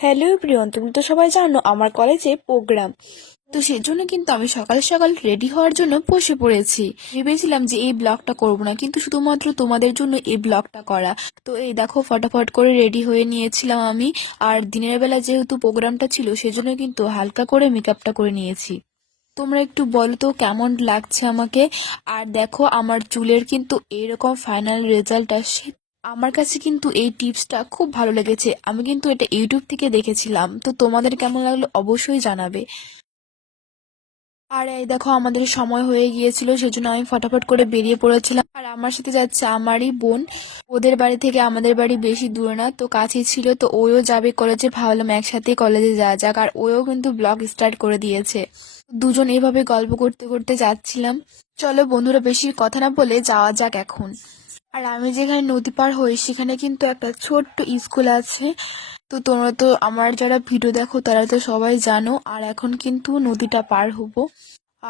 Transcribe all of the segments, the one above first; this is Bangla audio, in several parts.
হ্যালো এভরিওয়ান, তুমি তো সবাই জানো আমার কলেজে প্রোগ্রাম। তো সেজন্য কিন্তু আমি সকাল সকাল রেডি হওয়ার জন্য বসে পড়েছি। ভেবেছিলাম যে এই ব্লগটা করব না, কিন্তু শুধুমাত্র তোমাদের জন্য এই ব্লগটা করা। তো এই দেখো ফটাফট করে রেডি হয়ে নিয়েছিলাম আমি। আর দিনের বেলা যেহেতু প্রোগ্রামটা ছিল সেজন্য কিন্তু হালকা করে মেকআপটা করে নিয়েছি। তোমরা একটু বলো তো কেমন লাগছে আমাকে। আর দেখো আমার চুলের কিন্তু এরকম ফাইনাল রেজাল্ট আসছে। আমার কাছে কিন্তু এই টিপসটা খুব ভালো লেগেছে, আমি কিন্তু এটা ইউটিউব থেকে দেখেছিলাম। তো তোমাদের কেমন লাগলো অবশ্যই জানাবে। আর এই দেখো আমাদের সময় হয়ে গিয়েছিল, সেজন্য আমি ফটাফট করে বেরিয়ে পড়েছিলাম। আর আমার সাথে যাচ্ছে আমারই বোন। ওদের বাড়ি থেকে আমাদের বাড়ি বেশি দূরে না, তো কাছেই ছিল। তো ওও যাবে কলেজে, ভাবলাম একসাথে কলেজে যাওয়া যাক। আর ওও কিন্তু ব্লগ স্টার্ট করে দিয়েছে। দুজন এভাবে গল্প করতে করতে যাচ্ছিলাম। চলো বন্ধুরা, বেশি কথা না বলে যাওয়া যাক এখন। আর আমি যেখানে নদী পার হই সেখানে কিন্তু একটা ছোট্ট স্কুল আছে। তো তোমরা তো আমার যারা ভিডিও দেখো তারা তো সবাই জানো। আর এখন কিন্তু নদীটা পার হব।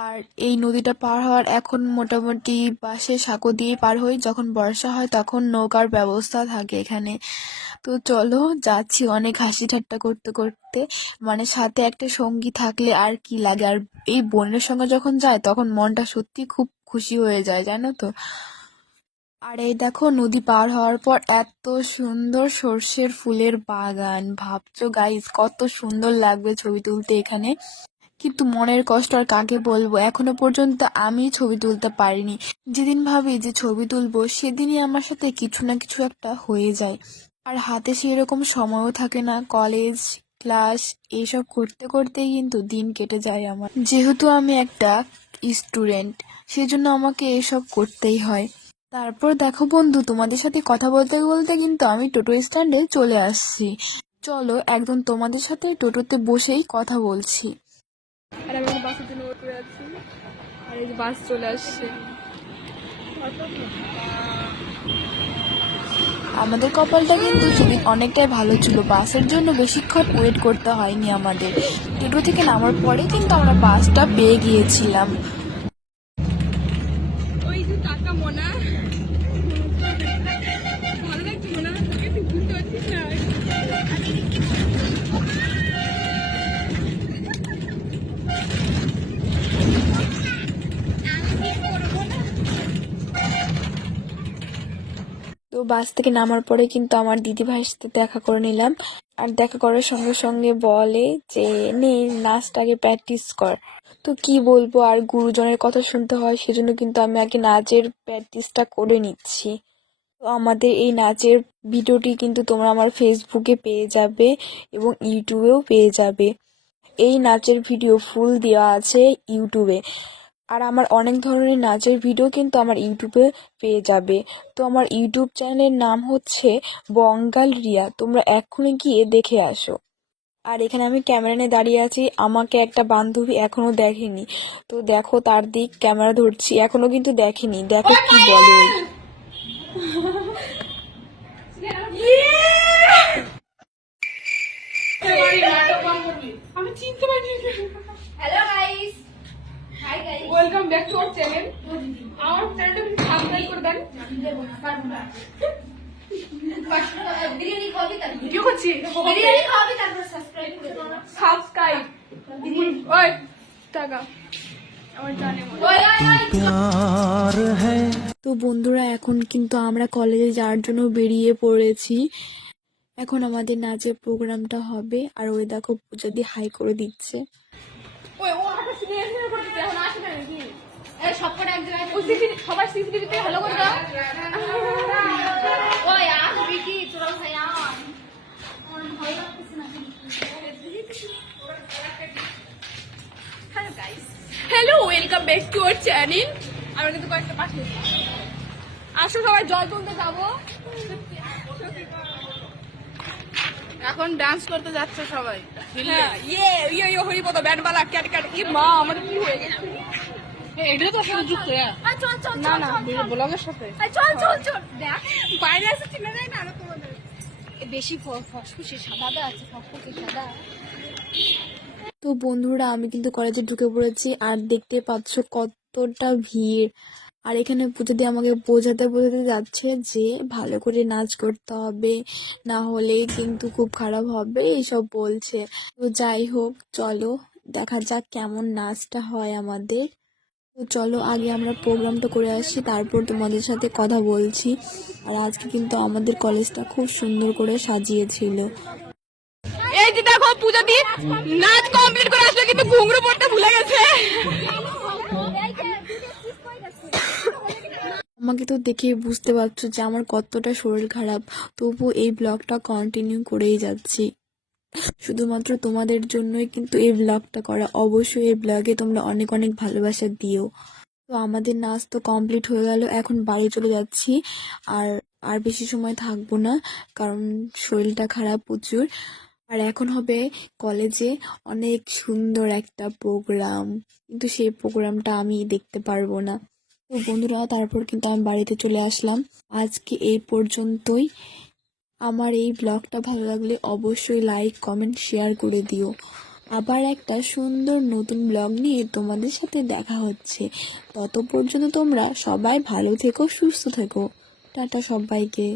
আর এই নদীটা পার হওয়ার এখন মোটামুটি বাসে সাঁকো দিয়ে পার হই, যখন বর্ষা হয় তখন নৌকার ব্যবস্থা থাকে এখানে। তো চলো যাচ্ছি অনেক হাসি ঠাট্টা করতে করতে। মানে সাথে একটা সঙ্গী থাকলে আর কি লাগে। আর এই বোনের সঙ্গে যখন যায় তখন মনটা সত্যি খুব খুশি হয়ে যায়, জানো তো। আর এই দেখো নদী পার হওয়ার পর এত সুন্দর সর্ষের ফুলের বাগান, ভাবছো গাইস কত সুন্দর লাগবে ছবি তুলতে এখানে। কিন্তু মনের কষ্ট আর কাকে বলবো, এখনো পর্যন্ত আমি ছবি তুলতে পারিনি। যেদিন ভাবি যে ছবি তুলবো সেদিনই আমার সাথে কিছু না কিছু একটা হয়ে যায়। আর হাতে সেই রকম সময়ও থাকে না, কলেজ ক্লাস এইসব করতে করতেই কিন্তু দিন কেটে যায় আমার। যেহেতু আমি একটা স্টুডেন্ট, সেজন্য আমাকে এসব করতেই হয়। তারপর দেখো বন্ধু, তোমাদের সাথে কথা বলতে বলতে কিন্তু আমি টোটো স্ট্যান্ডে চলে আসছি। চলো একদম তোমাদের সাথে টোটোতে বসেই কথা বলছি। আর আমি বাসের জন্য ওয়েট করে আছি। আর এই যে বাস চলে আসছে। আমাদের কপালটা কিন্তু সেদিন অনেকটাই ভালো ছিল, বাসের জন্য বেশিক্ষণ ওয়েট করতে হয়নি আমাদের। টোটো থেকে নামার পরে কিন্তু আমরা বাসটা পেয়ে গিয়েছিলাম। ওই যে টাকা মোনা, ভালো লাগছে মোনা, তোকে তুই বুঝতে পারছিস না। তো বাস থেকে নামার পরে কিন্তু আমার দিদি ভাইয়ের সাথে দেখা করে নিলাম। আর দেখা করার সঙ্গে সঙ্গে বলে যে নে নাচটা আগে প্র্যাকটিস কর। তো কি বলবো, আর গুরুজনের কথা শুনতে হয়, সেজন্য কিন্তু আমি আগে নাচের প্র্যাকটিসটা করে নিচ্ছি। তো আমাদের এই নাচের ভিডিওটি কিন্তু তোমরা আমার ফেসবুকে পেয়ে যাবে এবং ইউটিউবেও পেয়ে যাবে। এই নাচের ভিডিও ফুল দেওয়া আছে ইউটিউবে। আর আমার অনেক ধরনের নাচের ভিডিও কিন্তু আমার ইউটিউবে পেয়ে যাবে। তো আমার ইউটিউব চ্যানেলের নাম হচ্ছে বঙ্গাল রিয়া, তোমরা এক্ষুনি গিয়ে দেখে আসো। আর এখানে আমি ক্যামেরা নিয়ে দাঁড়িয়ে আছি, আমাকে একটা বান্ধবী এখনো দেখেনি। তো দেখো তার দিক ক্যামেরা ধরছি, এখনো কিন্তু দেখেনি, দেখো কি বলে ওই। আমি চিনতে পারিনি। Hello guys, hi guys, welcome back to our channel. আমার চ্যানেলটা সাবস্ক্রাইব করে দেন। বিরিয়ানি খাওয়াবি তারপর ভিডিও করছি, বিরিয়ানি খাওয়াবি তারপর সাবস্ক্রাইব করে দেন। সাবস্ক্রাইব ওই টাকা আমার জানে মনে। তো বন্ধুরা এখন কিন্তু আমরা কলেজে যাওয়ার জন্য বেরিয়ে পড়েছি। এখন আমাদের নাচের প্রোগ্রামটা হবে। আর ওই দেখো পূজা দিয়ে হাই করে দিচ্ছে। Hello, welcome back to our channel. আমরা কিন্তু কয়েকটা পাঠিয়েছি, আসো সবাই জল তুলতে যাবো। এখন ডান্স করতে যাচ্ছে সবাই। হ্যাঁ, ইয়ে ইয়ে ইয়ে হরিপদ ব্যান্ডবালা ক্যাট ক্যাট। ই মা, আমার কি হয়ে গেছে। এটা তো সুযোগ না না ব্লগের সাথে চল চল চল। দেখ বাইরে আছে, চিনে যায় না তোমাদের বেশি ফসফসে সাদা আছে, ফসফসে সাদা। তো বন্ধুরা আমি কিন্তু কলেজে ঢুকে পড়েছি, আর দেখতে পাচ্ছ কতটা ভিড়। আর এখানে পুজো দিয়ে আমাকে বোঝাতে বোঝাতে যাচ্ছে যে ভালো করে নাচ করতে হবে, না হলে কিন্তু খুব খারাপ হবে এইসব বলছে। তো যাই হোক, চলো দেখা যাক কেমন নাচটা হয় আমাদের। তো চলো আগে আমরা প্রোগ্রামটা করে আসি, তারপর তোমাদের সাথে কথা বলছি। আর আজকে কিন্তু আমাদের কলেজটা খুব সুন্দর করে সাজিয়েছিল। এই যে দেখো পূজা দি নাচ কমপ্লিট করে আসলে কিন্তু ঘুঙরু পড়তে ভুলে গেছে। আমাকে তো দেখে বুঝতে পারছো যে আমার কতটা শরীর খারাপ, তবু এই ব্লগটা কন্টিনিউ করেই যাচ্ছি। শুধুমাত্র তোমাদের জন্যই কিন্তু এই ব্লগটা করা। অবশ্যই এই ব্লগে তোমরা অনেক অনেক ভালোবাসা দিও। তো আমাদের নাচ তো কমপ্লিট হয়ে গেল, এখন বাড়ি চলে যাচ্ছি। আর আর বেশি সময় থাকবো না, কারণ শরীরটা খারাপ প্রচুর। আর এখন হবে কলেজে অনেক সুন্দর একটা প্রোগ্রাম, কিন্তু সেই প্রোগ্রামটা আমি দেখতে পারবো না। তো বন্ধুরা, তারপর কিন্তু আমি বাড়িতে চলে আসলাম। আজকে এই পর্যন্তই। আমার এই ব্লগটা ভালো লাগলে অবশ্যই লাইক কমেন্ট শেয়ার করে দিও। আবার একটা সুন্দর নতুন ব্লগ নিয়ে তোমাদের সাথে দেখা হচ্ছে। তত পর্যন্ত তোমরা সবাই ভালো থেকো, সুস্থ থেকো। টাটা সবাইকে।